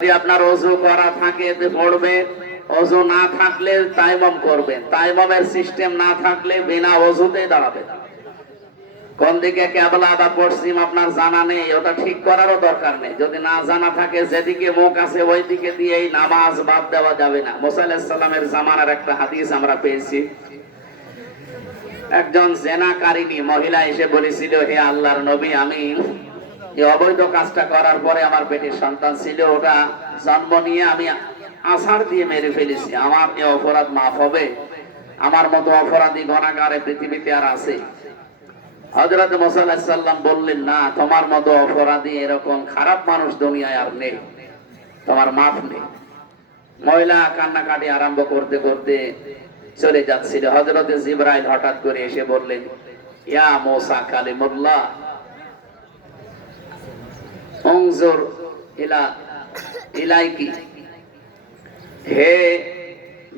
যদি আপনার ওযু করা থাকে তে পড়বে, ওযু না থাকলে তায়াম্মুম করবেন। তায়াম্মুমের সিস্টেম না থাকলে বিনা ওযুতে দাঁড়াবেন। কোন দিকে কিবলা বা পশ্চিম আপনার জানা নেই, ওটা ঠিক করারও দরকার নেই। যদি না জানা থাকে যেদিকে মুখ আছে ওই দিকে দিয়েই নামাজ বাদ দেওয়া যাবে না। মুসা আলাইহিস সালামের জামানার একটা হাদিস আমরা পেয়েছি। একজন জেনাকারিনী মহিলা এসে বলেছিল, হে আল্লাহর নবী, আমি এই অবৈধ কাজটা করার পরে আমার পেটে সন্তান ছিল, ওটা জন্ম নিয়ে আমি আছাড় দিয়ে মেরে ফেলেছি, আমার কি অপরাধ মাফ হবে? আমার মতো অপরাধী গুনাহগার পৃথিবীতে আর আছে? হযরত মুসা আলাইহিস সালাম বললেন, না, তোমার মতো অপরাধী এরকম খারাপ মানুষ দুনিয়ায় আর নেই, তোমার মাফ নেই। মহিলা কান্নাকাটি আরম্ভ করতে করতে চলে যাচ্ছিল। হযরত জিবরাইল হঠাৎ করে এসে বললেন, ইয়া মুসা কালিমুল্লাহ উনজুর ইলাইকি, হে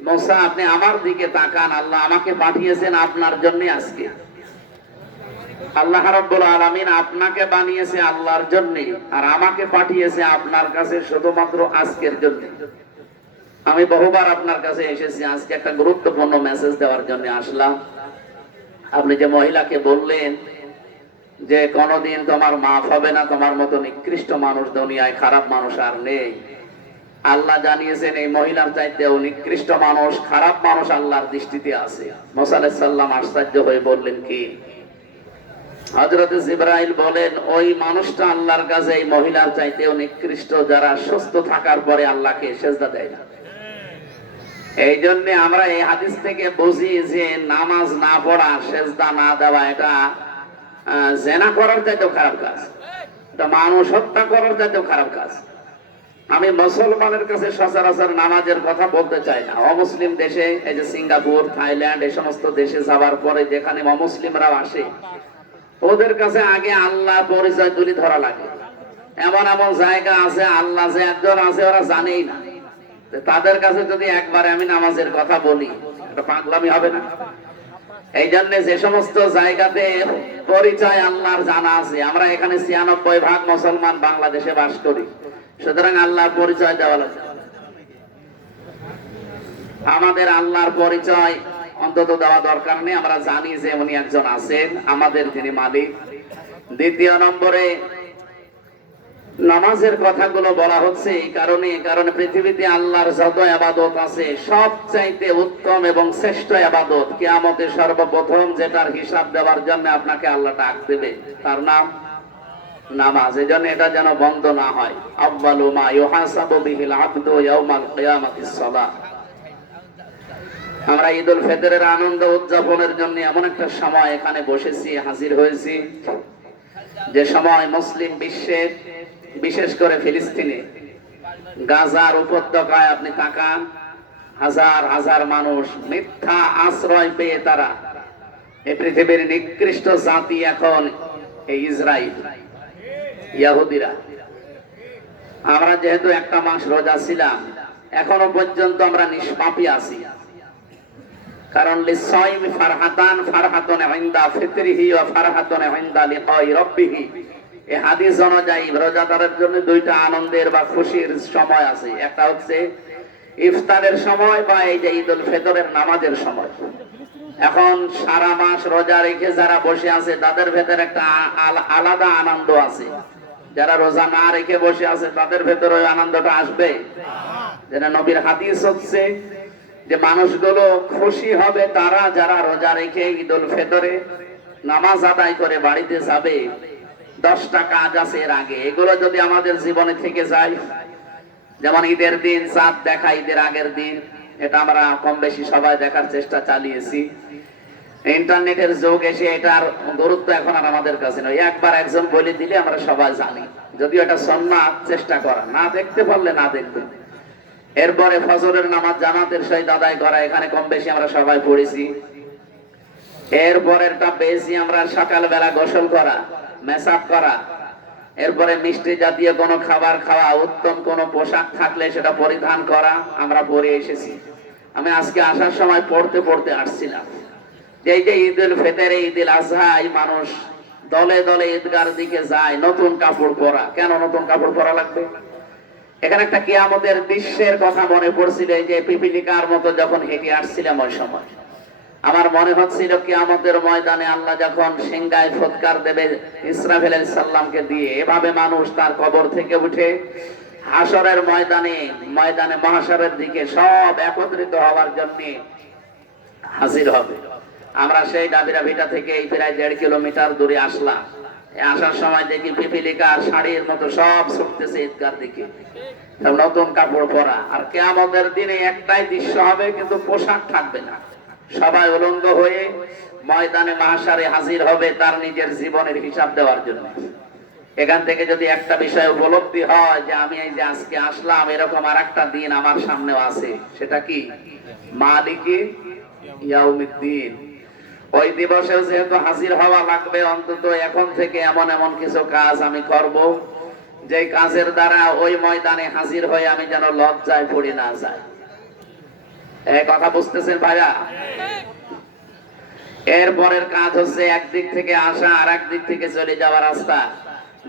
মুসা, আপনি আমার দিকে তাকান, আল্লাহ আমাকে পাঠিয়েছেন আপনার জন্য। আজকে আল্লাহ রাব্বুল আলামিন আপনাকে বানিয়েছে আল্লাহর জন্য, আর আমাকে পাঠিয়েছে আপনার কাছে শুধুমাত্র আজকের জন্য। আমি বহুবার আপনার কাছে এসেছি, আজকে একটা গুরুত্বপূর্ণ মেসেজ দেওয়ার জন্য আসলাম। আপনি যে মহিলাকে বললেন যে কোনদিন তোমার মাফ হবে না, তোমার মতো নিকৃষ্ট মানুষ দুনিয়ায়, খারাপ মানুষ আর নেই, আল্লাহ জানিয়েছেন এই মহিলার চাইতেও নিকৃষ্ট মানুষ, খারাপ মানুষ আল্লাহর দৃষ্টিতে আছে। মুসা আলাইহিস সালাম আশ্চর্য হয়ে বললেন, কি? হযরত জিবরাইল বলেন, ওই মানুষটা আল্লাহর কাছে এই মহিলার চাইতেও নিকৃষ্ট, যারা সুস্থ থাকার পরে আল্লাহকে সিজদা দেয় না। এই জন্য আমরা এই হাদিস থেকে বুঝি যে নামাজ না পড়া, সিজদা না দেওয়া, এটা জেনা করার চাইতেও খারাপ কাজ, এটা মানুষ হত্যা করার চাইতেও খারাপ কাজ। আমি মুসলমানের কাছে সচরাচর নামাজের কথা বলতে চাই না। অমুসলিম দেশে, এই যে সিঙ্গাপুর, থাইল্যান্ড, এই সমস্ত দেশে যাবার পরে যেখানে অমুসলিমরাও আসে, ওদের কাছে আগে আল্লাহ পরিচয় তুলে ধরা লাগে। এমন এমন জায়গা আছে আল্লাহ যে একজন আছে ওরা জানেই না। তাদের কাছে যদি একবারে আমি নামাজের কথা বলি, এটা পাগলামি হবে না? এই জন্য যে সমস্ত জায়গাতে পরিচয় আল্লাহর জানা আছে, আমরা এখানে ৯৬% মুসলমান বাংলাদেশে বাস করি, সুতরাং আল্লাহর পরিচয় দেওয়া লাগে। আমাদের আল্লাহর পরিচয় অন্তত দেওয়া দরকার নেই, আমরা জানি যে উনি একজন আছেন, আমাদের যিনি মালিক। দ্বিতীয় নম্বরে নামাজের কথাগুলো বলা হচ্ছে এই কারণে, কারণ পৃথিবীতে আল্লাহর যত ইবাদত আছে সবচাইতে উত্তম এবং শ্রেষ্ঠ ইবাদত, কিয়ামতে সর্বপ্রথম যেটার হিসাব দেওয়ার জন্য আপনাকে আল্লাহ ডাক দেবে, তার নাম নামাজ। এজন্য এটা যেন বন্ধ না হয়। আউয়ালু মা ইউহাসাবু বিহিল আবদু ইয়াউমাল কিয়ামাতিস সালাহ। আমরা ঈদুল ফিতরের আনন্দ উদযাপনের জন্য এমন একটা সময় এখানে বসেছি, হাজির হয়েছি, যে সময় মুসলিম বিশ্বের, বিশেষ করে ফিলিস্তিনে গাজার উপত্যকায় আপনি তাকান, হাজার হাজার মানুষ মিথ্যা আশ্রয় পেয়ে তারা, এই পৃথিবীর নিকৃষ্ট জাতি এখন এই ইসরায়েল, ইহুদিরা। আমরা যেহেতু একটা মাস রোজা ছিলাম, এখনো পর্যন্ত আমরা নিষ্পাপী আছি, কারণ লিসাইম ফারহাতান, ফারহাতুন ইনদা ফিতরিহি ওয়া ফারহাতুন ইনদা লিকাই রাব্বিহি। এই হাদিস অনুযায়ী রোজাদারের জন্য দুইটা আনন্দের বা খুশির সময় আছে, একটা হচ্ছে ইফতারের সময় বা এই যে ঈদুল ফিতরের নামাজের সময়। এখন সারা মাস রোজা রেখে যারা বসে আছে তাদের ভেতরে একটা আলাদা আনন্দ আছে, যারা রোজা না রেখে বসে আছে তাদের ভেতরে ওই আনন্দটা আসবে। যেটা নবীর হাদিস হচ্ছে যে মানুষগুলো খুশি হবে তারা যারা রোজা রেখে ঈদুল ফিতরে নামাজ আদায় করে বাড়িতে যাবে। 10টা কাজ আছে এর আগে, এগুলো যদি আমাদের জীবনে থেকে যায়, যেমন ঈদের দিন চাঁদ দেখা, ঈদের আগের দিন, এটা আমরা কম বেশি সবাই দেখার চেষ্টা চালিয়েছি। ইন্টারনেটের যুগ এসে এটার গুরুত্ব এখন আর আমাদের কাছে নয়, একবার একজন বলে দিলে আমরা সবাই জানি, যদিও এটা সুন্নাত, চেষ্টা করা, না দেখতে পারলে না দেখতে। এরপরে ফজরের নামাজ জামাতের সহিত আদায় করা, এখানে কম বেশি আমরা সবাই পড়েছি। এরপরেরটা বেশি আমরা সকালবেলা গোসল করা, মেসাপ করা, এরপরে মিষ্টি জাতীয় কোনো খাবার খাওয়া, উত্তম কোনো পোশাক থাকলে সেটা পরিধান করা, আমরা পরে এসেছি। আমি আজকে আসার সময় পড়তে পড়তে আসছিলাম যে এই যে ঈদুল ফিতর, ঈদুল আজহা, এই মানুষ দলে দলে ঈদগার দিকে যায় নতুন কাপড় পরা। কেন নতুন কাপড় পরা লাগবে? এখানে একটা কিয়ামতের দৃশ্যের কথা মনে পড়ছিল, এই যে পিপিলিকার মতো যখন হেঁটে আসছিলাম ওই সময় আমার মনে হচ্ছিল কিয়ামতের ময়দানে আল্লাহ যখন সিংহায় ফুৎকার দেবে ইসরাফিল আলাইহিস সালামকে দিয়ে, এভাবে মানুষ তার কবর থেকে উঠে হাসরের ময়দানে মহাশরের দিকে সব একত্রিত হওয়ার জন্য হাজির হবে। আমরা সেই ডাবিরা ভিটা থেকে এই প্রায় 1.5 কিলোমিটার দূরে আসলাম। আসার সময় দেখি পিপিলিকা শাড়ির মতো সব ছুটতেছে ঈদগার দিকে, নতুন কাপড় পরা। আর কিয়ামতের দিনে একটাই দৃশ্য হবে, কিন্তু পোশাক থাকবে না, সবাই উলঙ্গ হয়ে ময়দানে মাহশারে হাজির হবে তার নিজের জীবনের হিসাব দেওয়ার জন্য। এখান থেকে যদি একটা বিষয় উপলব্ধি হয় যে আমি এই যে আজকে আসলাম, এরকম আর একটা দিন আমার সামনেও আছে, সেটা কি? মালিকি ইয়াউমিদ্দিন। ওই দিবসেও যেহেতু হাজির হওয়া লাগবে, অন্তত এখন থেকে এমন এমন কিছু কাজ আমি করব যে কাজের দ্বারা ওই ময়দানে হাজির হয়ে আমি যেন লজ্জায় পড়ে না যাই। এই কথা বুঝতেছেন ভাইয়া? এরপরের কাজ হচ্ছে একদিক থেকে আসা আর একদিক থেকে চলে যাওয়ার রাস্তা।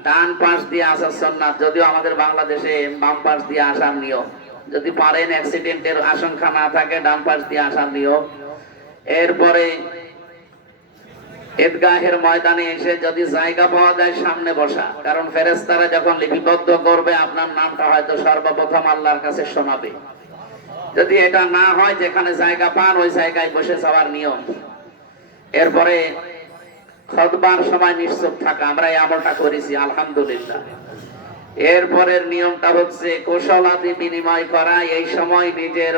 ডান পাশ দিয়ে আসার সুন্নাত, যদিও আমাদের বাংলাদেশে বাম পাশ দিয়ে আসার নিয়ম। যদি পারেন অ্যাক্সিডেন্টের আশঙ্কা না থাকে, ডান পাশ দিয়ে আসার নিয়ম। এরপরে ঈদগাহের ময়দানে এসে যদি জায়গা পাওয়া যায় সামনে বসা, কারণ ফেরেশতারা যখন লিপিবদ্ধ করবে আপনার নামটা হয়তো সর্বপ্রথম আল্লাহর কাছে শোনাবে। যদি এটা না হয়, যেখানে জায়গা পান ওই জায়গায় বসে যাওয়ার নিয়ম। এরপরে খুতবার সময় নিশ্চুপ থাকা, আমরা এই আমলটা করেছি আলহামদুলিল্লাহ। এরপরের নিয়মটা হচ্ছে কুশলাদি বিনিময় করা। এই সময় নিজের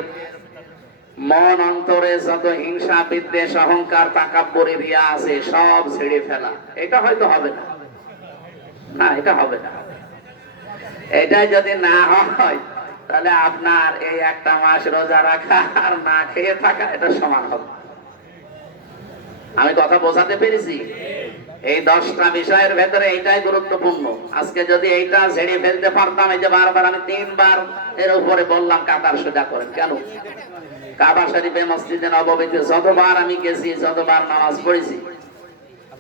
মন অন্তরে যত হিংসা বিদ্বেষ অহংকার তাকাব্বুরি রিয়া আছে সব ছেড়ে ফেলা। এটা হয়তো হবে না, না এটা হবে না। এটাই যদি না হয় তাহলে আপনার এই একটা মাস রোজা রাখা আর না খেয়ে থাকা এটা সমান হবে। আমি কথা বোঝাতে পেরেছি? এই 10টা বিষয়ের ভেতরে এইটাই গুরুত্বপূর্ণ। আজকে যদি এইটা ঝেড়ে ফেলতে পারতাম, এই যে বারবার আমি 3 বার এর উপরে বললাম কাতার সোজা করেন কেন? কাবা শরীফে মসজিদে নববীতে যতবার আমি গেছি, যতবার নামাজ পড়েছি,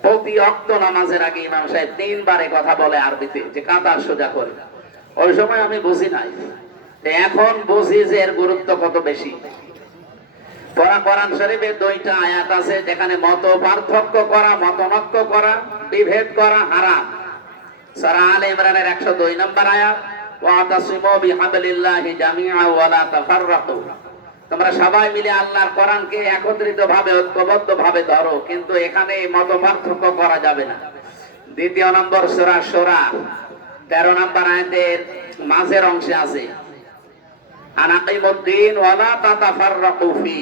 প্রতি ওয়াক্ত নামাজের আগে ইমাম সাহেব 3 বারে কথা বলে আরবিতে যে কাতার সোজা করে। ওই সময় আমি বুঝি নাই, এখন বুঝি যে এর গুরুত্ব কত বেশি। কোরআন শরীফে 2টা আয়াত আছে যেখানে মত পার্থক্য করা, মতনৈক্য করা, বিভেদ করা হারাম। সূরা আলে ইমরানের 102 নম্বর আয়াত, ওয়াতাসিমু বিহাবলিল্লাহি জামিআ ওয়া লা তাফাররাকু। তোমরা সবাই মিলে আল্লাহর কোরআনকে একত্রিতভাবে ঐক্যবদ্ধভাবে ধরো, কিন্তু এখানে মত পার্থক্য করা যাবে না। 2 নম্বর সূরা শূরা 13 নম্বর আয়াতের মাঝের অংশে আছে, আনাকিমুদ্দিন ওয়া লা তাতাফাররাকু ফি।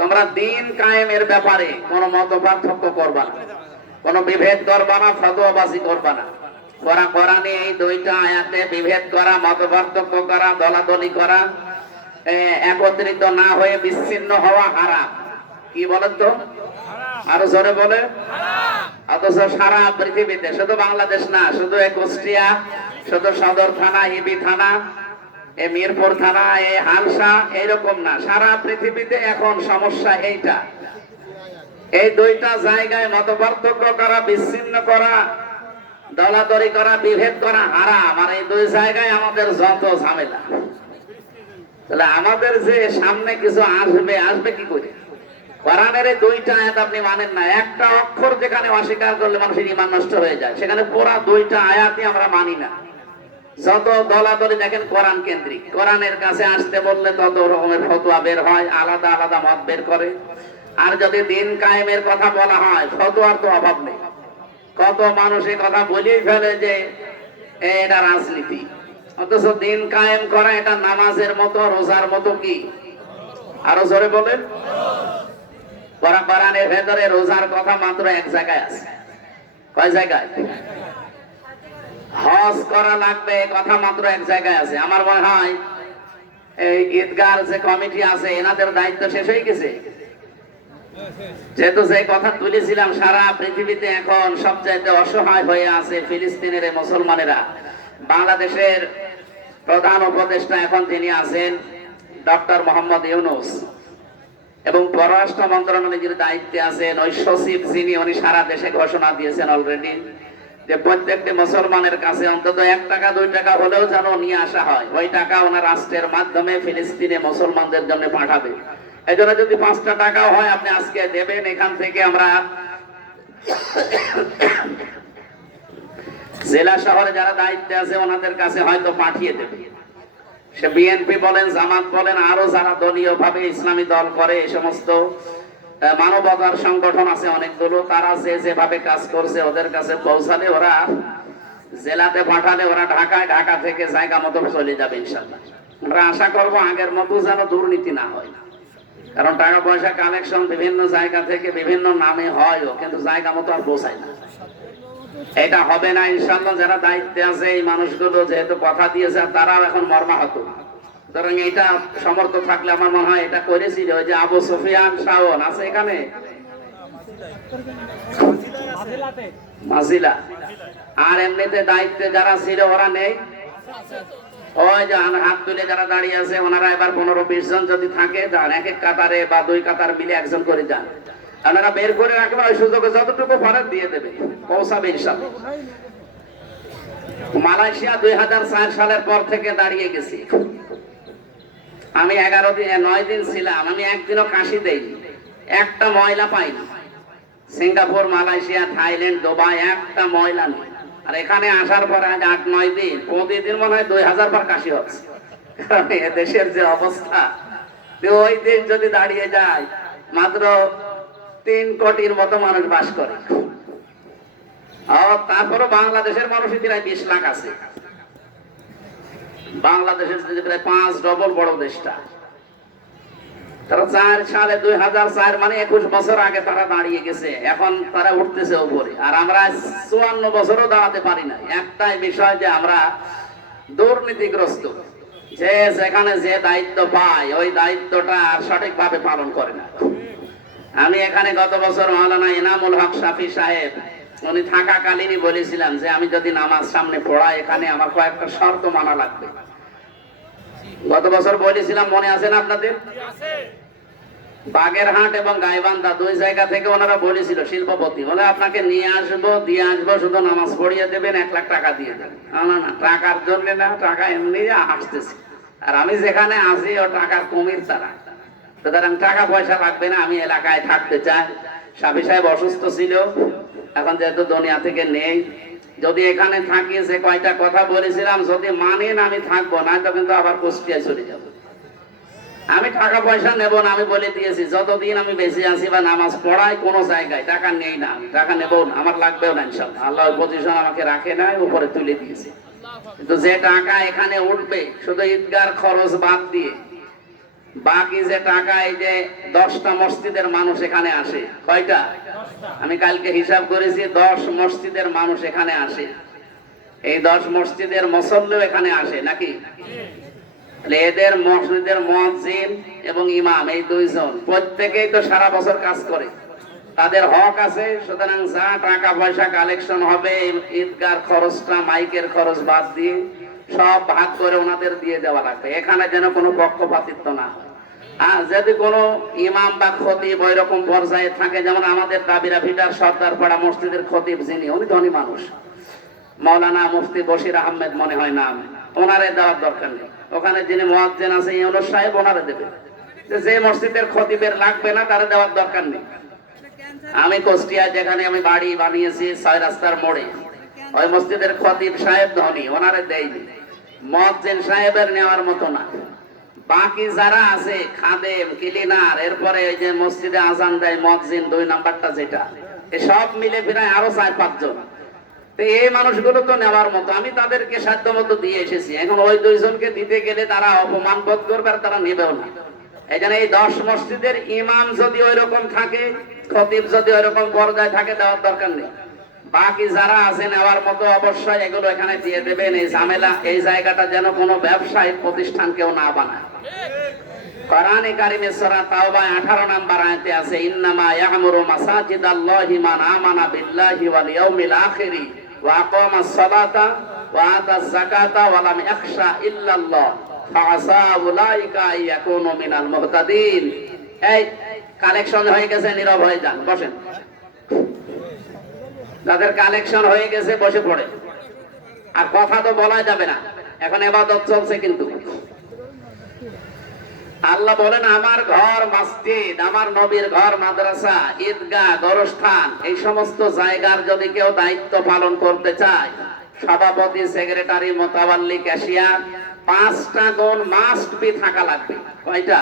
তোমরা দিন কায়েমের ব্যাপারে কোনো মত পার্থক্য করবা না, কোনো বিভেদ করবা না, ফতোয়াবাজি করবা না। কোরআনে এই 2টা আয়াতে বিভেদ করা, মত পার্থক্য করা, দলাদলি করা, একত্রিত না হয়ে বিচ্ছিন্ন হওয়া হারাম। কি বলেন তো? আরো জোরে বলে। অথচ সারা পৃথিবীতে, শুধু বাংলাদেশ না, শুধু কুষ্টিয়া, শুধু সদর থানা, ইবি থানা, মিরপুর থানা, হালসা, এইরকম না, সারা পৃথিবীতে এখন সমস্যা এইটা। এই 2টা জায়গায় মত পার্থক্য করা, বিচ্ছিন্ন করা, দলাদলি করা, বিভেদ করা হারাম। আর এই 2 জায়গায় আমাদের যত ঝামেলা। তাহলে আমাদের যে সামনে কিছু আসবে কি করে? কোরআনের এই 2টা আয়াত আপনি মানেন না, একটা অক্ষর যেখানে অস্বীকার করলে মানুষের ঈমান নষ্ট হয়ে যায়, সেখানে পুরা 2টা আয়াতই আমরা মানি না। যত দলাদলি দেখেন কোরআন কেন্দ্রিক। কোরআনের কাছে আসতে বললে তত রকমের ফতোয়া বের হয়, আলাদা আলাদা মত বের করে। আর যদি দিন কায়েমের কথা বলা হয়, ফতোয়ার তো অভাব নেই। কত মানুষ এই কথা বলেই ফেলে যে এটা রাজনীতি, অথচ দিন কায়েম করা এটা নামাজের মতো, রোজার মতো। কি আরো জোরে বলেন? কোরআনের ভেতরে রোজার কথা মাত্র 1 জায়গায় আছে। কয় জায়গায়? হজ করা লাগবে কথা মাত্র 1 জায়গায় আছে। আমার মনে হয় এই ঈদগার যে কমিটি আছে এনাদের দায়িত্ব শেষ হয়ে গেছে। যেহেতু যে কথা তুলেছিলাম, সারা পৃথিবীতে এখন সবচাইতে অসহায় হয়ে আছে ফিলিস্তিনের মুসলমানেরা। বাংলাদেশের প্রধান উপদেষ্টা এখন তিনি আছেন ডক্টর মোহাম্মদ ইউনূস, এবং পররাষ্ট্র মন্ত্রণালয়ের দায়িত্বে আছেন ওই সচিব যিনি, উনি সারা দেশে ঘোষণা দিয়েছেন অলরেডি যে প্রত্যেকটি মুসলমানের কাছে অন্তত 1 টাকা 2 টাকা হলেও যেন নিয়ে আসা হয়, ওই টাকা ওনার রাষ্ট্রের মাধ্যমে ফিলিস্তিনে মুসলমানদের জন্য পাঠাবে। এই জন্য যদি 5টা টাকাও হয় আপনি আজকে দেবেন, এখান থেকে আমরা জেলা শহরে যারা দায়িত্বে আছে ওনাদের কাছে হয়তো পাঠিয়ে দেবে। সে বিএনপি বলেন, জামাত বলেন, আরো যারা দলীয় ভাবে ইসলামী দল করে, এই সমস্ত মানবতার সংগঠন আছে অনেকগুলো, তারা যেভাবে কাজ করছে ওদের কাছে পৌঁছালে, ওরা জেলাতে পাঠালে, ওরা ঢাকা থেকে জায়গা মতো চলে যাবে ইনশাল্লাহ। আমরা আশা করব আগের মতো যেন দুর্নীতি না হয়, কারণ টাকা পয়সা কালেকশন বিভিন্ন জায়গা থেকে বিভিন্ন নামে হয়ও, কিন্তু জায়গা মতো আর পৌঁছায় না। এটা হবে না ইনশাল্লাহ। যারা দায়িত্বে আছে এই মানুষগুলো যেহেতু কথা দিয়েছে, তারাও এখন মর্মাহত। সুতরাং এটা সমর্থ থাকলে আমার মনে হয় এটা করেছিল। ওই যে আবু সুফিয়ান শাওন আছে এখানে মাজিলা, আর এমনিতে দায়িত্বে যারা ছিল ওরা নেই। ওই যে হাত তুলে যারা দাঁড়িয়ে আছে ওনারা এবার 15-20 জন যদি থাকে, যান এক এক কাতারে বা 2 কাতার মিলে একজন করে যান, আপনারা বের করে রাখবেন। ওই সুযোগে যতটুকু ফরজ দিয়ে দেবে, পৌঁছাবে ইনশাআল্লাহ। মালয়েশিয়া 2004 সালের পর থেকে দাঁড়িয়ে গেছি আমি। 9 দিন ছিলাম, আমি একদিনও কাশি দেইনি, একটা ময়লা পাইনি। সিঙ্গাপুর, মালয়েশিয়া, থাইল্যান্ড, দুবাই একটা ময়লা নেই। আর এখানে আসার পরে আজ 8-9 দিন, প্রতিদিন মনে হয় 2000 বার কাশি হচ্ছে। কারণ এ দেশের যে অবস্থা, ওই দেশ যদি দাঁড়িয়ে যায়, মাত্র 3 কোটির মতো মানুষ বাস করে। তারপরও বাংলাদেশের মানুষই প্রায় 20 লাখ আছে। বাংলাদেশের প্রায় 5 ডবল বড় দেশটা। তারা 4 সালে 2004 মানে 21 বছর আগে তারা দাঁড়িয়ে গেছে, এখন তারা উঠতেছে উপরে। আর আমরা 54 বছরও দাঁড়াতে পারি না। একটাই বিষয় যে আমরা দুর্নীতিগ্রস্ত, যে যেখানে যে দায়িত্ব পায় ওই দায়িত্বটা সঠিকভাবে পালন করে না। আমি এখানে গত বছর মাওলানা ইনামুল হক শাফি সাহেব উনি থাকাকালীনই বলেছিলাম যে আমি যদি নামাজ সামনে পড়াই, এখানে আমার কয়েকটা শর্ত মানা লাগবে। গত বছর বলেছিলাম, মনে আছে না আপনাদের? বাগেরহাট এবং গাইবান্ধা 2 জায়গা থেকে ওনারা বলেছিল, শিল্পপতি বলে আপনাকে নিয়ে আসবো, দিয়ে আসবো, শুধু নামাজ পড়িয়ে দেবেন, 1 লাখ টাকা দিয়ে দেবেন। না, টাকার জন্য না, টাকা এমনি আসতেছে। আর আমি যেখানে আছি ও টাকার কুমির তারা, সুতরাং টাকা পয়সা লাগবে না, আমি এলাকায় থাকতে চাই। শাফি সাহেব অসুস্থ ছিল, এখন যেহেতু দুনিয়া থেকে নেই, যদি এখানে থাকি যে কয়টা কথা বলেছিলাম যদি মানেন আমি থাকবো, না তো কিন্তু আবার কুষ্টিয়ায় চলে যাব। আমি টাকা পয়সা নেব না, আমি বলে দিয়েছি যতদিন আমি বেঁচে আছি বা নামাজ পড়াই কোনো জায়গায় টাকা নেই না, আমি টাকা নেবো না, আমার লাগবেও না ইনশাআল্লাহ। আল্লাহর পজিশন আমাকে রাখে নাই, উপরে তুলে দিয়েছে। কিন্তু যে টাকা এখানে উঠবে শুধু ঈদগার খরচ বাদ দিয়ে, বাকি যে টাকা, এই যে 10টা মসজিদের মানুষ এখানে আসে, কয়টা? আমি কালকে হিসাব করেছি, 10 মসজিদের মানুষ এখানে আসে। এই 10 মসজিদের মুসল্লিও এখানে আসে নাকি? এদের মসজিদের মুয়াজ্জিন এবং ইমাম, এই 2 জন প্রত্যেকেই তো সারা বছর কাজ করে, তাদের হক আছে। সুতরাং যা টাকা পয়সা কালেকশন হবে, ঈদগার খরচটা, মাইকের খরচ বাদ দিয়ে সব ভাগ করে ওনাদের দিয়ে দেওয়া লাগবে। এখানে যেন কোনো পক্ষপাতিত্ব না হয়। আর যদি কোনো ইমাম বা খতিব ওই রকম পর্যায়ে থাকে, যেমন আমাদের দাবিরা ভিটার সর্দারপাড়া মসজিদের খতিব যিনি, উনি ধনী মানুষ, মাওলানা মুফতি বশির আহমেদ মনে হয় নাম, ওনারে দেওয়ার দরকার নেই। ওখানে যিনি মুয়াজ্জিন আছে ইউনুস সাহেব, ওনারে দেবে। যে মসজিদের খতিবের লাগবে না, তারে দেওয়ার দরকার নেই। আমি কুষ্টিয়ায় যেখানে আমি বাড়ি বানিয়েছি 6 রাস্তার মোড়ে, ওই মসজিদের খতিব সাহেব ধনী, ওনারে দেয়নি। মুয়াজ্জিন সাহেবের নেওয়ার মতো না। বাকি যারা আছে খাদেম, ক্লিনার, এরপরে ওই যে মসজিদে আজান দেয় মুয়াজ্জিন 2 নাম্বারটা যেটা, সব মিলে প্রায় আরো 4-5 জন। তো এই মানুষগুলো তো নেওয়ার মতো, আমি তাদেরকে সাধ্য মতো দিয়ে এসেছি। এখন ওই 2 জনকে দিতে গেলে তারা অপমান বোধ করবে, আর তারা নেবেও না। এই জন্য এই 10 মসজিদের ইমাম যদি ওই রকম থাকে, খতিব যদি ওই রকম পর্যায়ে থাকে, দেওয়ার দরকার নেই। বাকি যারা আছে নেওয়ার মতো অবশ্যই এগুলো এখানে দিয়ে দেবেন। এই ঝামেলা, এই জায়গাটা যেন কোনো ব্যবসায়িক প্রতিষ্ঠান কেউ না বানায়। কোরআনে কারিমে সূরা তাওবা 18 নম্বর আয়াতে আছে, ইন্নামা ইয়ামুরু মাসাজিদাল্লাহি মান আমানা বিল্লাহি ওয়াল ইয়াউমিল আখিরি ওয়া আকামাস সালাতা ওয়া আতাজ যাকাতা ওয়া লাম ইয়াখশা ইল্লাল্লাহ ফাআসা উলাইকা ইয়াকুনু মিনাল মুহতাদিন। এই কালেকশন হয়ে গেছে, নীরব হয়ে যান, বসেন। যাদের কালেকশন হয়ে গেছে বসে পড়ে, আর কথা তো বলা যাবে না, এখন ইবাদত চলছে। কিন্তু আল্লাহ বলেন আমার ঘর মসজিদ, আমার নবীর ঘর মাদ্রাসা, ঈদগাহ, গোরস্থান, এই সমস্ত জায়গার যদি কেউ দায়িত্ব পালন করতে চায়, সভাপতি, সেক্রেটারি, মোতাবাল্লি, ক্যাশিয়ার, 5টা গুণ মাস্ট বি থাকা লাগবে। কয়টা?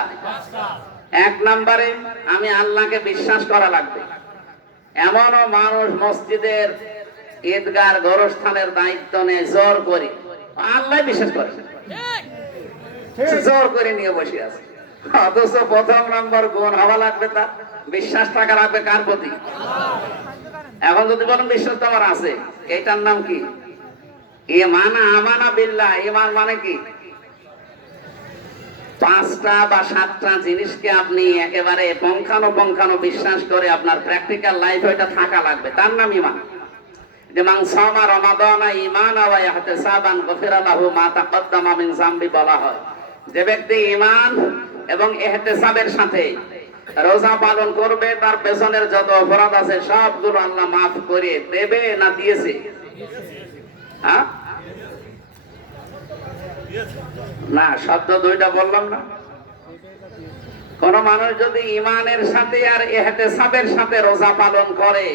1 নম্বরে আমি আল্লাহকে বিশ্বাস করা লাগবে। এমনও মানুষ মসজিদের, ঈদগাহ, গোরস্থানের দায়িত্ব নেয় জোর করে, আল্লাহ বিশ্বাস করে, জোর করে নিয়ে বসে আছে। অথচ 1 নম্বর গুণ হওয়া লাগবে তার বিশ্বাস থাকা লাগবে কার প্রতি? এখন যদি বলেন বিশ্বাস তো আমার আছে, এটার নাম কি? ঈমান, আমানা বিল্লাহ। ঈমান মানে কি? 5টা বা 7টা জিনিসকে আপনি একেবারে পঙ্খানো বিশ্বাস করে আপনার প্র্যাকটিক্যাল লাইফ এটা থাকা লাগবে, তার নাম ঈমান। যে মান সামা রমাদানা ঈমানান ওয়া ইহতিসাবান গফিরা লাহু মা তাকদ্দামা মিন যামবি বলা হয়। যে ব্যক্তি ঈমান এবং ইহতিসাবের সাথে রোজা পালন করবে, তার পেছনের যত অপরাধ আছে সবগুলো আল্লাহ মাফ করে দেবে। না দিয়েছে? হ্যাঁ না, শব্দ দুইটা বললাম না। কোন মানুষ যদি ঈমানের সাথে আর ইহতিসাবের সাথে রোজা পালন করে,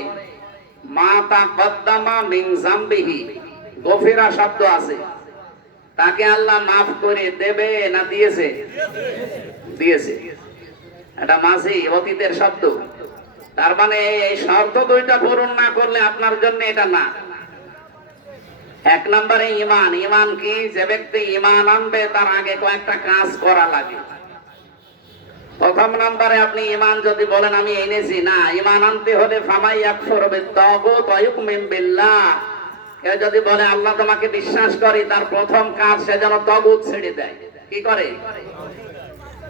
মা তাকদ্দামা মিন যামবিহি, গফিরা শব্দ আছে, তাকে আল্লাহ মাফ করে দেবে। না দিয়েছে? দিয়েছে। এটা মাঝি অতীতের শব্দ। তার মানে এই শর্ত দুইটা পূরণ না করলে আপনার জন্য এটা না। 1 নম্বরে ঈমান। ঈমান কি? যে ব্যক্তি ঈমান আনবে তার আগে কয়েকটা কাজ করা লাগে। 1 নম্বরে আপনি ঈমান যদি বলেন আমি এনেছি, না, ঈমান আনতে হলে ফামাই ইয়াকফুর বিত-তাগুত ওয়া ইউমিন বিল্লাহ, কেউ যদি বলে আল্লাহ তোমাকে বিশ্বাস করি, তার প্রথম কাজ সে যেন তাগুত ছেড়ে দেয়। কি করে?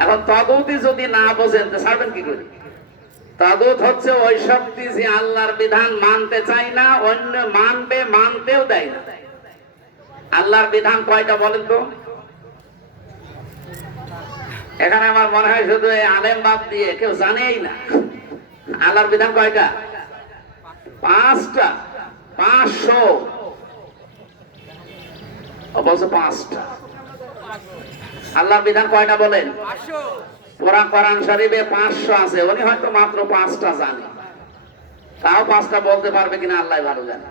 এখন তাগুতই যদি না বোঝেন তো ছাড়বেন কি করে? তাগুত হচ্ছে ওই শক্তি যে আল্লাহর বিধান মানতে চায় না, অন্য মানবে, মানতেও দেয় না। আল্লাহর বিধান কয়টা বলেন তো? এখানে আমার মনে হয় শুধু এই আলেম বাদ দিয়ে কেউ জানেই না আল্লাহর বিধান কয়টা? 5টা। 500 অবশ্য 5টা। আল্লাহর বিধান কয়টা বলেন? পুরা কোরআন শরীফে 500 আছে, উনি হয়তো মাত্র 5টা জানে, তাও 5টা বলতে পারবে কিনা আল্লাহ ভালো জানে।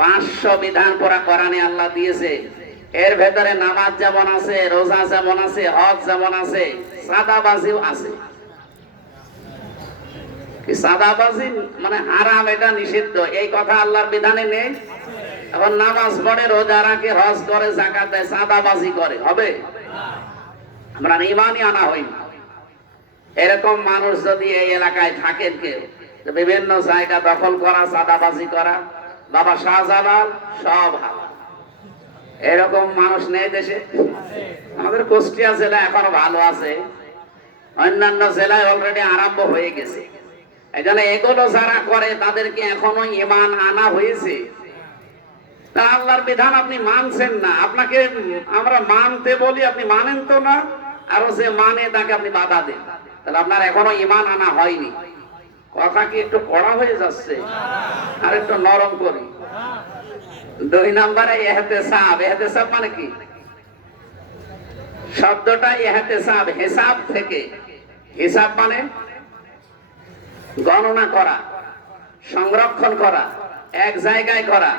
500 বিধান পুরা কোরআনে আল্লাহ দিয়েছে। এর ভেতরে নামাজ যেমন আছে, রোজা যেমন আছে, হজ যেমন আছে, সাদাবাজিও আছে। সাদাবাজি মানে হারাম, এটা নিষিদ্ধ, এই কথা আল্লাহর বিধানে নেই। এখন নামাজ পড়ে, রোজা রাখে, হজ করে, যাকাত দেয়, সাদাবাজি করে, হবে? আমরা ঈমানই আনা হয়নি। এরকম মানুষ যদি এই এলাকায় থাকেন, কেউ বিভিন্ন জায়গা দখল করা, সাদাবাজি করা, বাবা শাহজালাল সব হালাল, এরকম মানুষ নেই দেশে? আমাদের কুষ্টিয়া জেলা এখনো ভালো আছে, অন্যান্য জেলায় অলরেডি আরম্ভ হয়ে গেছে। এই জন্য এগুলো যারা করে তাদেরকে এখনো ঈমান আনা হয়েছে। তা আল্লাহর বিধান আপনি মানছেন না, আপনাকে আমরা মানতে বলি, আপনি মানেন তো না, আরো যে মানে তাকে আপনি বাধা দেন, তাহলে আপনার এখনো ঈমান আনা হয়নি। কথা কি একটু কড়া হয়ে যাচ্ছে? আর একটু নরম করি। 2 নম্বরে ইহতিসাব। ইহতিসাব মানে কি? শব্দটা ইহতিসাব, হিসাব থেকে। হিসাব মানে গণনা করা, সংরক্ষণ করা, এক জায়গায় করা,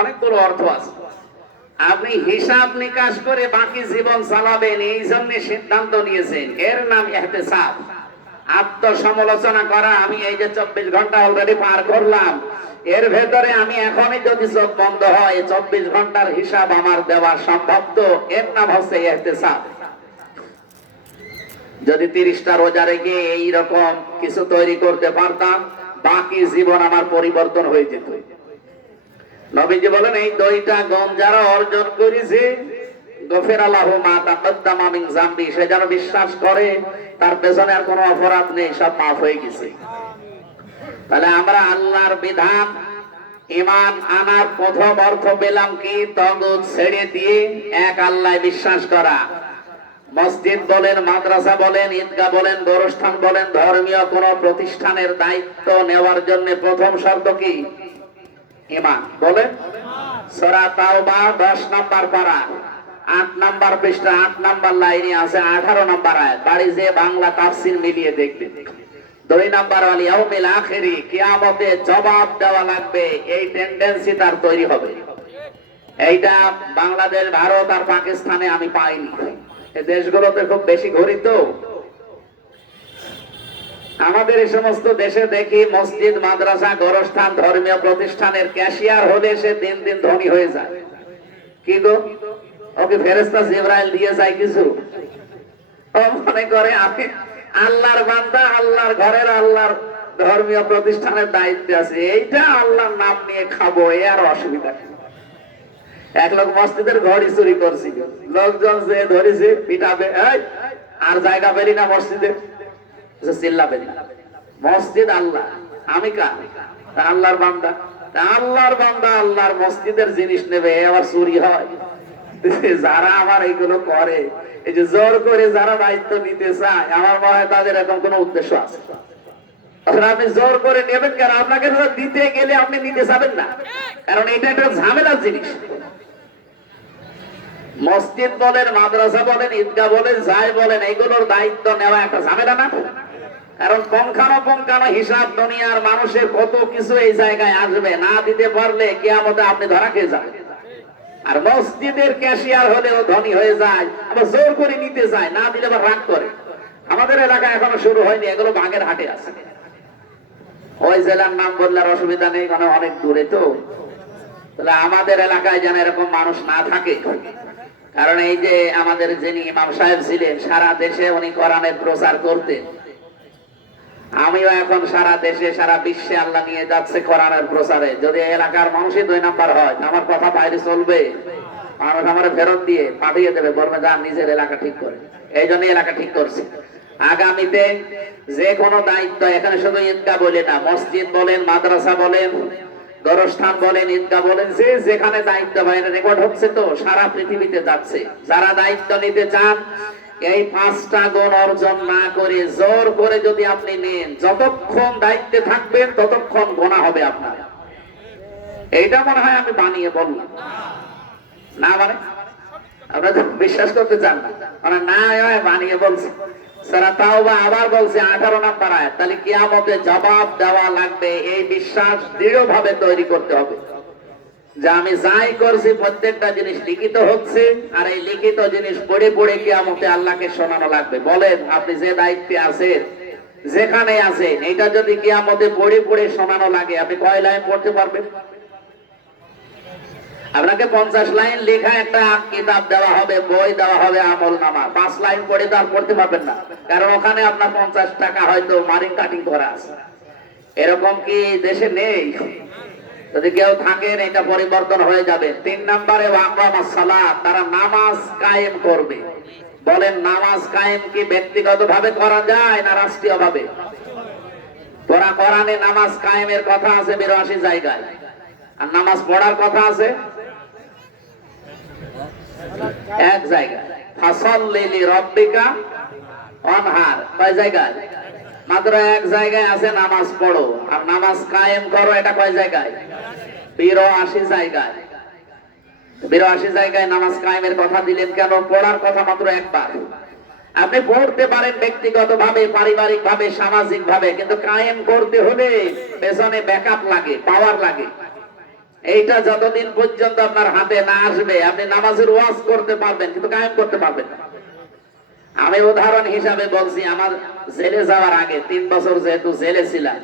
অনেকগুলো অর্থ আছে। আপনি হিসাব নিকাশ করে বাকি জীবন চালাবেন, এই জন্য সিদ্ধান্ত নিয়েছেন, এর নাম ইহতিসাব। আত্মসমালোচনা করা, আমি এই যে 24 ঘন্টা অলরেডি পার করলাম, এর ভেতরে আমি এখনই যদি চোখ বন্ধ হয় 24 ঘন্টার হিসাব আমার দেওয়া সম্ভব, তো এর নাম হচ্ছে ইহতিসাব। যদি 30টা রোজা রেখে এইরকম কিছু তৈরি করতে পারতাম, বাকি জীবন আমার পরিবর্তন হয়ে যেত। নবীজি বলেন এই 2টা গুণ যারা অর্জন করেছে, গফিরা লাহু মা তাকদ্দামা মিন যামবি, সে যেন বিশ্বাস করে তার পেছনে আর কোনো অপরাধ নেই, সব মাফ হয়ে গেছে। তাহলে আমরা আল্লাহর বিধান ঈমান আনার প্রথম অর্থ পেলাম কি? তাগুত ছেড়ে দিয়ে এক আল্লাহ বিশ্বাস করা। মসজিদ বলেন, মাদ্রাসা বলেন, ঈদগাহ বলেন, গোরস্থান বলেন, ধর্মীয় কোন প্রতিষ্ঠানের দায়িত্ব নেওয়ার জন্য প্রথম শর্ত কি? ঈমান বলেন। সূরা তাওবা 10 নম্বর পারা 8 নম্বর পৃষ্ঠা 8 নম্বর লাইনে আছে 18 নম্বর আয়াত। বাড়ি যে বাংলা তাফসীর মিলিয়ে দেখবেন। 2 নম্বর ওয়াল ইয়াউমিল আখিরি, কিয়ামতে জবাব দেওয়া লাগবে, এই টেন্ডেন্সি তার তৈরি হবে। এইটা বাংলাদেশ, ভারত আর পাকিস্তানে আমি পাইনি। এই দেশগুলোতে খুব বেশি ঘুরি তো। আমাদের এই সমস্ত দেশে দেখি মসজিদ, মাদ্রাসা, গোরস্থান, ধর্মীয় প্রতিষ্ঠানের ক্যাশিয়ার হলে সে দিন দিন ধনী হয়ে যায়। কি গো, ওকে ফেরেশতা জিবরাইল দিয়ে যায় কিছু? ও মনে করে আমি আল্লাহর বান্দা, আল্লাহর ঘরের, আল্লাহর ধর্মীয় প্রতিষ্ঠানের দায়িত্বে আছে, এইটা আল্লাহর নাম নিয়ে খাবো, এ আর অসুবিধা কি? এক লোক মসজিদের ঘড়ি চুরি করছিল, লোকজন যে ধরেছে পিটাবে, আর জায়গা পেলি না মসজিদে, চিল্লাবে না। মসজিদ আল্লাহ, আমি কার? আল্লাহর বান্দা। আল্লাহর বান্দা আল্লাহর মসজিদের জিনিস নেবে, আবার চুরি হয়। যারা আমার এইগুলো করে, এই যে জোর করে যারা দায়িত্ব নিতে চায়, আমার মনে হয় তাদের এখন কোনো উদ্দেশ্য আছে। আপনি জোর করে নেবেন কেন? আপনাকে দিতে গেলে আপনি নিতে চাবেন না, কারণ এটা একটা ঝামেলার জিনিস। মসজিদ বলেন, মাদ্রাসা বলেন, ঈদগাহ বলেন, যাই বলেন, এগুলোর দায়িত্ব নেওয়া একটা ঝামেলা না? কারণ পঙ্খানো হিসাব দুনিয়ার মানুষের কত কিছু এই জায়গায় আসবে, না দিতে পারলে কিয়ামতে আপনি ধরা খেয়ে যাবেন। আর মসজিদের ক্যাশিয়ার হলেও ধনী হয়ে যায়, আবার জোর করে নিতে যায়, না দিলে আবার রাগ করে। আমাদের এলাকায় এখনো শুরু হয়নি, এগুলো বাগের হাটে আছে। ওই জেলার নাম বললে আর অসুবিধা নেই, কারণ অনেক দূরে তো। তাহলে আমাদের এলাকায় যেন এরকম মানুষ না থাকে। কারণ এই যে আমাদের যিনি ইমাম সাহেব ছিলেন, সারা দেশে উনি কোরআনের প্রচার করতেন। আমিও এখন সারা দেশে, সারা বিশ্বে আল্লাহ নিয়ে যাচ্ছে কোরআনের প্রচারে। যদি এলাকার মানুষই 2 নাম্বার হয়, আমার কথা বাইরে চলবে, মানুষ আমার ফেরত দিয়ে পাঠিয়ে দেবে, বলবে যা নিজের এলাকা ঠিক করে। এই জন্য এলাকা ঠিক করছে। আগামীতে যে কোনো দায়িত্ব, এখানে শুধু ঈদগাহ বলে না, মসজিদ বলেন, মাদ্রাসা বলেন, গোরস্থান বলেন, ঈদগাহ বলেন, যে যেখানে দায়িত্ব বাইরে রেকর্ড হচ্ছে তো, সারা পৃথিবীতে যাচ্ছে। যারা দায়িত্ব নিতে চান, এই 5টা গুণ অর্জন না করে জোর করে যদি আপনি নেন, যতক্ষণ দায়িত্বে থাকবেন ততক্ষণ গোনা হবে আপনার। এইটা মনে হয় আমি বানিয়ে বললাম না, মানে আপনারা বিশ্বাস করতে চান না, মানে না বানিয়ে বলছি। সূরা তাওবা আবার বলছে 18 নম্বর আয়াত। তাহলে কিয়ামতে জবাব দেওয়া লাগবে, এই বিশ্বাস দৃঢ়ভাবে তৈরি করতে হবে যে আমি যাই করছি প্রত্যেকটা জিনিস লিখিত হচ্ছে, আর এই লিখিত জিনিস পড়ে পড়ে কিয়ামতে আল্লাহকে শোনানো লাগবে। বলেন আপনি যে দায়িত্বে আছেন, যেখানে আছেন, এটা যদি কিয়ামতে পড়ে পড়ে শোনানো লাগে, আপনি কয় লাইন পড়তে পারবেন? আপনাকে 50 লাইন লেখা একটা কিতাব দেওয়া হবে, বই দেওয়া হবে, আমল নামা, 5 লাইন পড়ে তো আর পড়তে পারবেন না, কারণ ওখানে আপনার 50 টাকা হয়তো মারিং কাটিং করা আছে। এরকম কি দেশে নেই? যদি কেউ থাকেন, এটা পরিবর্তন হয়ে যাবে। 3 নম্বরে ওয়াকামাস সালাত, তারা নামাজ কায়েম করবে। বলেন নামাজ কায়েম কি ব্যক্তিগত ভাবে করা যায় না রাষ্ট্রীয় ভাবে? কোরআনে নামাজ কায়েমের কথা আছে 82 জায়গায়, আর নামাজ পড়ার কথা আছে 1 জায়গায়। ফাসাল্লি লিরাব্বিকা ওয়ানহার, কয় জায়গায়? মাত্র 1 জায়গায় আছে নামাজ পড়ো, আর নামাজ কায়েম করো, এটা কয় জায়গায়? 82 জায়গায়। 82 জায়গায় নামাজ কায়েমের কথা দিলেন কেন? পড়ার কথা মাত্র একবার। আপনি পড়তে পারেন ব্যক্তিগত ভাবে, পারিবারিক ভাবে, সামাজিক ভাবে, কিন্তু কায়েম করতে হলে পেছনে ব্যাকআপ লাগে, পাওয়ার লাগে। এইটা যতদিন পর্যন্ত আপনার হাতে না আসবে, আপনি নামাজের ওয়াজ করতে পারবেন কিন্তু কায়েম করতে পারবেন না। আমি উদাহরণ হিসাবে বলছি, আমার জেলে যাওয়ার আগে 3 বছর যেহেতু জেলে ছিলাম,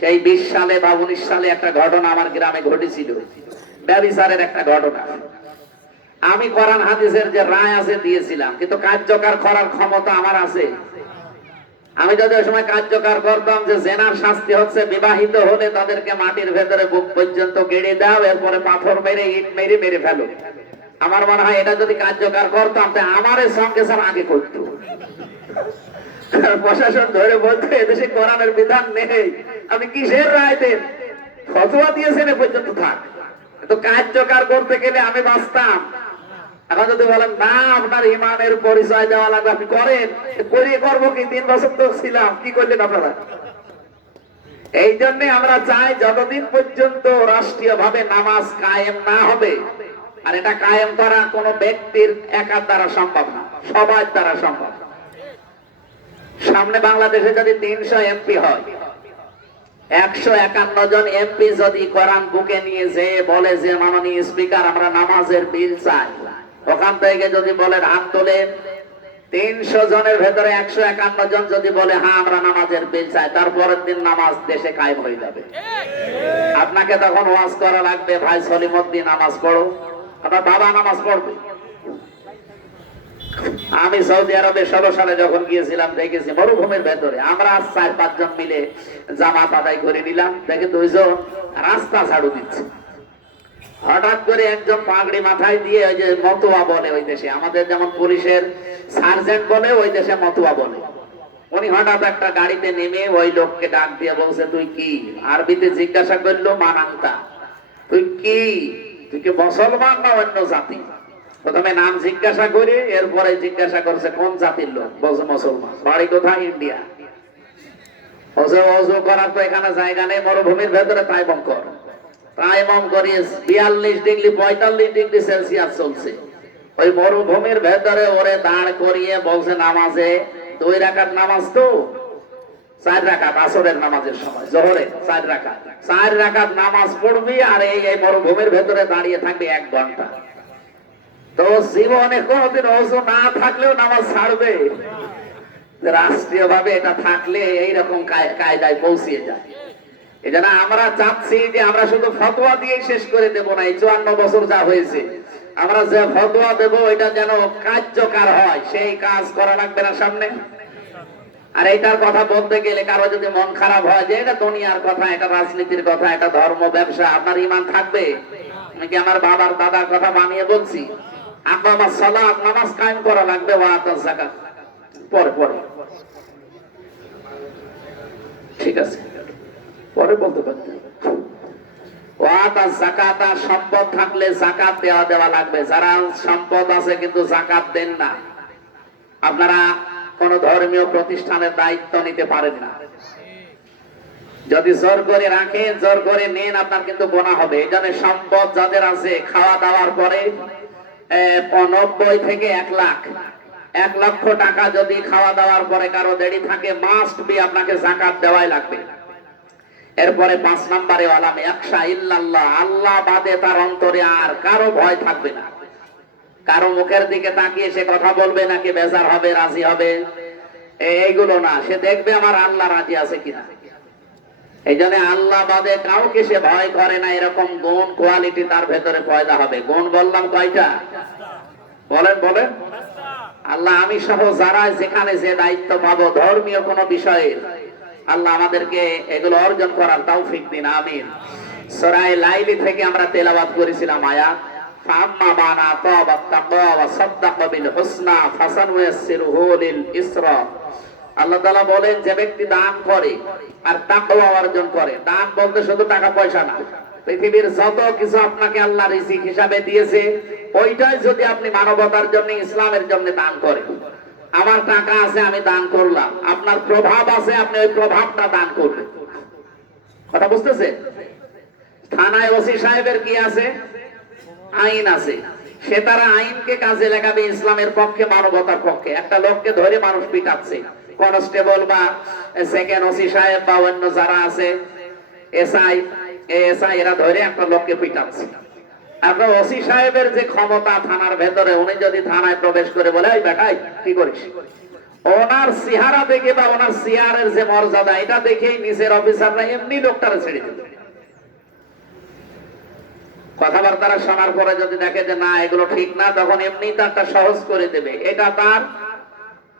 সেই 20 সালে বা 19 সালে একটা ঘটনা আমার গ্রামে ঘটেছিল, ব্যভিচারের একটা ঘটনা। আমি কোরআন হাদিসের যে রায় আছে দিয়েছিলাম, কিন্তু কার্যকর করার ক্ষমতা আমার আছে। আমি যদি ওই সময় কার্যকর করতাম যে জেনার শাস্তি হচ্ছে বিবাহিত হলে তাদেরকে মাটির ভেতরে বুক পর্যন্ত গেড়ে দাও, এরপরে পাথর মেরে, ইট মেরে মেরে ফেলো, আমার মনে হয় এটা যদি কার্যকর করতাম, আমার সঙ্গে সব আগে করতো। প্রশাসন ধরে বলতে এদেশে কোরআনের বিধান নেই, আপনি কিসের রায় দেন? ফতোয়া দিয়েছেন এ পর্যন্ত থাক, তো কার্যকর করতে গেলে আমি বাঁচতাম। এখন যদি বলেন না আপনার ইমানের পরিচয় দেওয়া লাগবে, আপনি করেন, করিয়ে করবো কি? 3 বছর তো ছিলাম, কি করলেন আপনারা? এই জন্য আমরা চাই যতদিন পর্যন্ত রাষ্ট্রীয় ভাবে নামাজ কায়েম না হবে, আর এটা কায়েম করা কোন ব্যক্তির একার দ্বারা সম্ভব না, সবার দ্বারা সম্ভব। সামনে বাংলাদেশে যদি 300 এমপি হয়, 151 জন এমপি যদি কোরআন বুকে নিয়ে যে বলে যে মাননীয় স্পিকার আমরা নামাজের বিল চাই, ওখান থেকে যদি বলেন হাত তোলেন, 300 জনের ভেতরে 151 জন যদি বলে হ্যাঁ আমরা নামাজের বিল চাই, তারপরের দিন নামাজ দেশে কায়েম হয়ে যাবে। আপনাকে তখন ওয়াজ করা লাগবে, ভাই সলিমউদ্দিন নামাজ পড়ো, আপনার বাবা নামাজ পড়বে। আমি সৌদি আরবে 16 সালে যখন গিয়েছিলাম দেখেছি মরুভূমির ভেতরে আমরা 4-5 জন মিলে জামাত আদায় করে নিলাম, দেখে 2 জন রাস্তা ঝাড়ু দিচ্ছে। হঠাৎ করে একজন পাগড়ি মাথায় দিয়ে ওই যে মতুয়া বলে ওই দেশে, আমাদের যেমন পুলিশের সার্জেন্ট বলে ওই দেশে মতুয়া বলে, উনি হঠাৎ একটা গাড়িতে নেমে ওই লোককে ডাক দিয়ে বলছে তুই কি, আরবিতে জিজ্ঞাসা করলো মানান্তা, তুই কি, তুই কি মুসলমান না অন্য জাতি? প্রথমে নাম জিজ্ঞাসা করে এরপরে জিজ্ঞাসা করছে কোন জাতির লোক, বলছে মুসলমান, বাড়ি কোথায়? ইন্ডিয়া। অজু করার তো এখানে জায়গা নেই মরুভূমির ভেতরে, তাইমম কর। তাইমম করিয়ে 42 ডিগ্রি 45 ডিগ্রি সেলসিয়াস চলছে ওই মরুভূমির ভেতরে, ওরে দাঁড় করিয়ে বলছে নামাজে 2 রাকাত নামাজ, তো 4 রাকাত আসরের নামাজের সময়, জোহরে 4 রাকাত, 4 রাকাত নামাজ পড়বি আর এই মরুভূমির ভেতরে দাঁড়িয়ে থাকবি 1 ঘন্টা। তো জীবনে কোনদিন ওযু না থাকলেও নামাজ ছাড়বে? রাষ্ট্রীয় ভাবে এটা থাকলে এইরকম কায়দায় পৌঁছিয়ে যায়। এজন্য আমরা চাচ্ছি যে আমরা শুধু ফতোয়া দিয়ে শেষ করে দেব না, এই 54 বছর যা হয়েছে আমরা যে ফতোয়া দেব এটা যেন কার্যকর হয়, সেই কাজ করা লাগবে না সামনে। আর এইটার কথা বলতে গেলে কারো যদি মন খারাপ হয় যে এটা দুনিয়ার কথা, এটা রাজনীতির কথা, এটা ধর্ম ব্যবসা, আপনার ঈমান থাকবে? আমি কি আমার বাবার দাদার কথা বানিয়ে বলছি? আপনার সালাত নামাজ কায়েম করা লাগবে, ওয়াতাজ যাকাত পরে পরে, ঠিক আছে, পরে বলতে পারতে। ওয়াতাজ যাকাত, সম্পদ থাকলে যাকাত দেওয়া লাগবে। যারা সম্পদ আছে কিন্তু যাকাত দেন না, আপনারা কোন ধর্মীয় প্রতিষ্ঠানের দায়িত্ব নিতে পারেন না। যদি জোর করে রাখেন, জোর করে নেন, আপনার কিন্তু গোনা হবে। এই জন্য সম্পদ যাদের আছে, খাওয়া দাওয়ার পরে 90 থেকে 1 লাখ, 1 লক্ষ টাকা যদি খাওয়া দাওয়ার পরে কারো দেরি থাকে, মাস্ট বি আপনাকে যাকাত দেওয়াই লাগবে। এরপরে 5 নম্বরে ওয়ালাম ইয়াখশা ইল্লাল্লাহ, আল্লাহ বাদে তার অন্তরে আর কারো ভয় থাকবে না। কারো মুখের দিকে তাকিয়ে সে কথা বলবে নাকি বেজার হবে, রাজি হবে, এইগুলো না, সে দেখবে আমার আল্লাহ রাজি আছে কিনা। এই জন্য আল্লাহ বাদে কাউকে সে ভয় করে না, এরকম গুণ কোয়ালিটি তার ভেতরে পয়দা হবে। গুণ বললাম কয়টা? বলেন বলেন। আল্লাহ আমি সহ যারা যেখানে যে দায়িত্ব পাবো ধর্মীয় কোন বিষয়ে, আল্লাহ আমাদেরকে এগুলো অর্জন করার তৌফিক দিন, আমিন। সূরা লাইলি থেকে আমরা তেলাওয়াত করেছিলাম আয়াত, ফাম্মা বানা তাওবা তাকওয়া ওয়া সাদ্দাকা বিল হুসনা ফাসানুয়াসসিরুহু লিল ইসরা। আল্লাহ তাআলা বলেন যে ব্যক্তি দান করে আর তাকওয়া অর্জন করে, দান বলতে শুধু টাকা পয়সা না, পৃথিবীর যত কিছু আপনাকে আল্লাহ রিজিক হিসাবে দিয়েছে ওইটাই যদি আপনি মানবতার জন্য, ইসলামের জন্য দান করেন। আমার টাকা আছে আমি দান করলাম, আপনার প্রভাব আছে আপনি ওই প্রভাবটা দান করবেন। কথা বুঝতেছে? থানায় ওসি সাহেবের কি আছে? আইন আছে, সে তারা আইনকে কাজে লাগাবে ইসলামের পক্ষে, মানবতার পক্ষে। একটা লোককে ধরে মানুষ পিটাচ্ছে, কনস্টেবল বা সেকেন্ড ওসি সাহেব বা অন্য যারা আছে, এসআই এরা ধরে একটা লোককে পিটাচ্ছে। আপনার ওসি সাহেবের যে ক্ষমতা থানার ভেতরে, উনি যদি থানায় প্রবেশ করে বলে এই বেটাই কি করিস, ওনার চেহারা দেখে বা ওনার চেয়ারের যে মর্যাদা এটা দেখেই নিচের অফিসাররা এমনি লোকটারে ছেড়ে দেবে। কথাবার্তা শোনার পরে যদি দেখে যে না এগুলো ঠিক না, তখন এমনি তারটা সহজ করে দেবে। এটা তার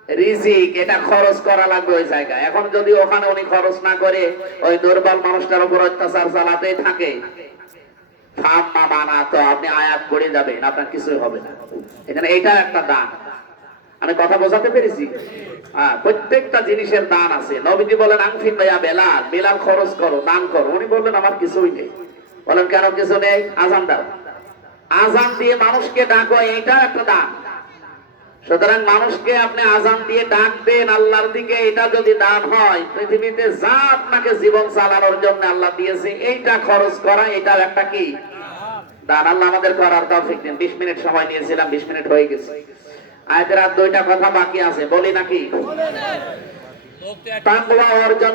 রিজিক, এটা খরচ করা লাগবে ওই জায়গায়। এখন যদি ওখানে উনি খরচ না করে ওই দুর্বল মানুষটার উপর অত্যাচার চালাতেই থাকে, ফাম্মা বানা, তো আপনি আয়াত পড়ে যাবেন, আপনার কিছুই হবে না। এখানে এটা একটা দান। আমি কথা বোঝাতে পেরেছি? প্রত্যেকটা জিনিসের দান আছে। নবীজি বলেন আনফিক ভাইয়া বেলাল, বেলাল খরচ করো, দান করো। উনি বললেন আমার কিছুই নেই। বলেন কেন কিছু নেই? আজান দাও, আজান দিয়ে মানুষকে ডাকো, এইটা একটা দান। সুতরাং মানুষকে আপনি আজান দিয়ে ডাক দেন আল্লাহর দিকে, এটা যদি দান হয়, পৃথিবীতে যা আপনাকে জীবন চালানোর জন্য আল্লাহ দিয়েছে এইটা খরচ করা, এটাও একটা কি দান। আল্লাহ আমাদের করার তৌফিক দিন। 20 মিনিট সময় নিয়েছিলাম, 20 মিনিট হয়ে গেছে। আয়াতের আর 2টা কথা বাকি আছে, বলি নাকি? তাকওয়া অর্জন